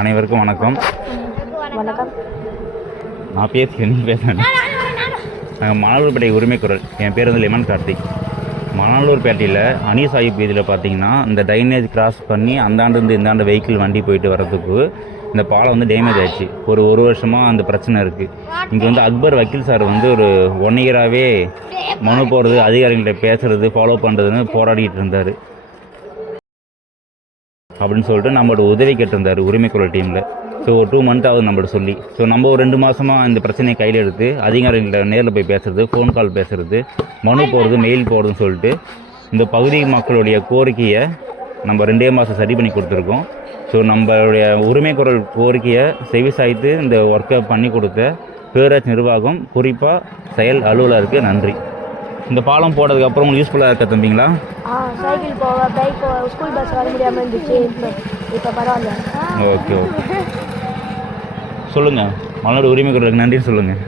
அனைவருக்கும் வணக்கம். வணக்கம். நான் பேசுகிறேன். நாங்கள் மணலூர்பேட்டை உரிமை குரல். என் பேர் வந்து லெமன் கார்த்திக். மணலூர்பேட்டையில் அனி சாஹிப் வீதியில் பார்த்தீங்கன்னா இந்த ட்ரைனேஜ் கிராஸ் பண்ணி அந்தாண்டு இந்தாண்டு வெஹிக்கிள் வண்டி போயிட்டு வர்றதுக்கு இந்த பாலம் வந்து டேமேஜ் ஆயிடுச்சு. ஒரு வருஷமாக அந்த பிரச்சனை இருக்குது. இங்கே வந்து அக்பர் வக்கீல் சார் வந்து ஒரு 1 இயராகவே மனு போடுறது, அதிகாரிகள்கிட்ட பேசுகிறது, ஃபாலோ பண்ணுறதுன்னு போராடிட்டு இருந்தார். அப்படின்னு சொல்லிட்டு நம்மளோட உதவி கேட்டிருந்தார் உரிமை குரல் டீமில். ஸோ 2 மந்த் ஆகுது நம்மள்ட்ட சொல்லி. ஸோ நம்ம ஒரு 2 மாதமாக இந்த பிரச்சனையை கையில் எடுத்து அதிகாரிகள்கிட்ட நேரில் போய் பேசுகிறது, ஃபோன் கால் பேசுகிறது, மனு போடுறது, மெயில் போடுறதுன்னு சொல்லிட்டு இந்த பகுதி மக்களுடைய கோரிக்கையை நம்ம 2 மாதம் சரி பண்ணி கொடுத்துருக்கோம். ஸோ நம்மளுடைய உரிமை குரல் கோரிக்கையை செவிசாய்த்து இந்த ஒர்க்கை பண்ணி கொடுத்த பேராட்சி நிர்வாகம், குறிப்பாக செயல் அலுவலருக்கு நன்றி. இந்த பாலம் போட்டதுக்கப்புறம் உங்களுக்கு யூஸ்ஃபுல்லாக இருக்க தம்பிங்களா? சைக்கிள் போக, பைக் போக, ஸ்கூல் பஸ் வர முடியாமல் இருந்துச்சு. இப்போ பரவாயில்ல. ஓகே. சொல்லுங்கள், மணலூர் உரிமை குரலுக்கு நன்றின்னு சொல்லுங்கள்.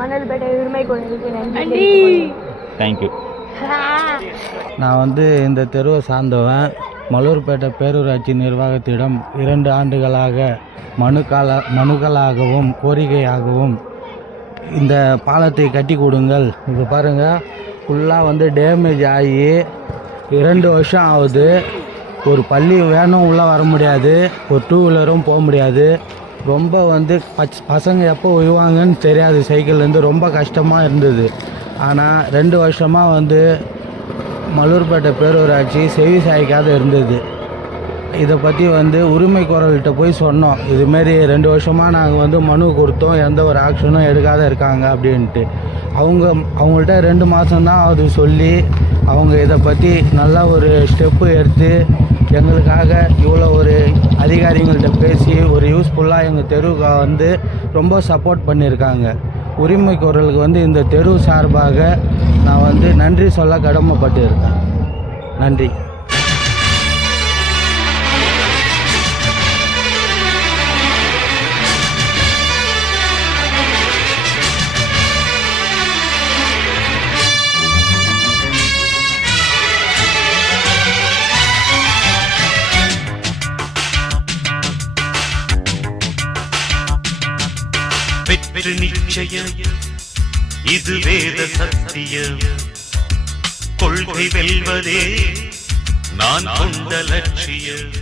மணல்பேட்டை உரிமை குரலுக்கு நன்றி. தேங்க்யூ. நான் வந்து இந்த தெருவை சார்ந்தவன். மலூர்பேட்டை பேரூராட்சி நிர்வாகத்திடம் 2 ஆண்டுகளாக மனுக்களாகவும் கோரிக்கையாகவும் இந்த பாலத்தை கட்டி கொடுங்கள். இப்போ பாருங்கள், ஃபுல்லாக வந்து டேமேஜ் ஆகி 2 வருஷம் ஆகுது. ஒரு பள்ளி வேனும் உள்ளே வர முடியாது, ஒரு 2 வீலரும் போக முடியாது. ரொம்ப வந்து பசங்க எப்போ உய்வாங்கன்னு தெரியாது. சைக்கிள்லேருந்து ரொம்ப கஷ்டமாக இருந்தது. ஆனால் 2 வருஷமாக வந்து மலூர்பேட்டை பேரூராட்சி செவி சாய்க்காத இருந்தது. இதை பற்றி வந்து உரிமை குரல்கிட்ட போய் சொன்னோம். இதுமாரி 2 வருஷமாக நாங்கள் வந்து மனு கொடுத்தோம், எந்த ஒரு ஆக்ஷனும் எடுக்காத இருக்காங்க அப்படின்ட்டு. அவங்கள்ட்ட 2 மாதம்தான் அது சொல்லி அவங்க இதை பற்றி நல்லா ஒரு ஸ்டெப்பு எடுத்து எங்களுக்காக இவ்வளோ ஒரு அதிகாரிகள்கிட்ட பேசி ஒரு யூஸ்ஃபுல்லாக எங்கள் தெருவுக்கு வந்து ரொம்ப சப்போர்ட் பண்ணியிருக்காங்க. உரிமை குரலுக்கு வந்து இந்த தெரு சார்பாக நான் வந்து நன்றி சொல்ல கடமைப்பட்டு இருக்கேன். நன்றி. வெற்றி நிச்சயம், இது வேத சத்தியம். கொள்கை வெல்வதே நான் கொண்ட லட்சியம்.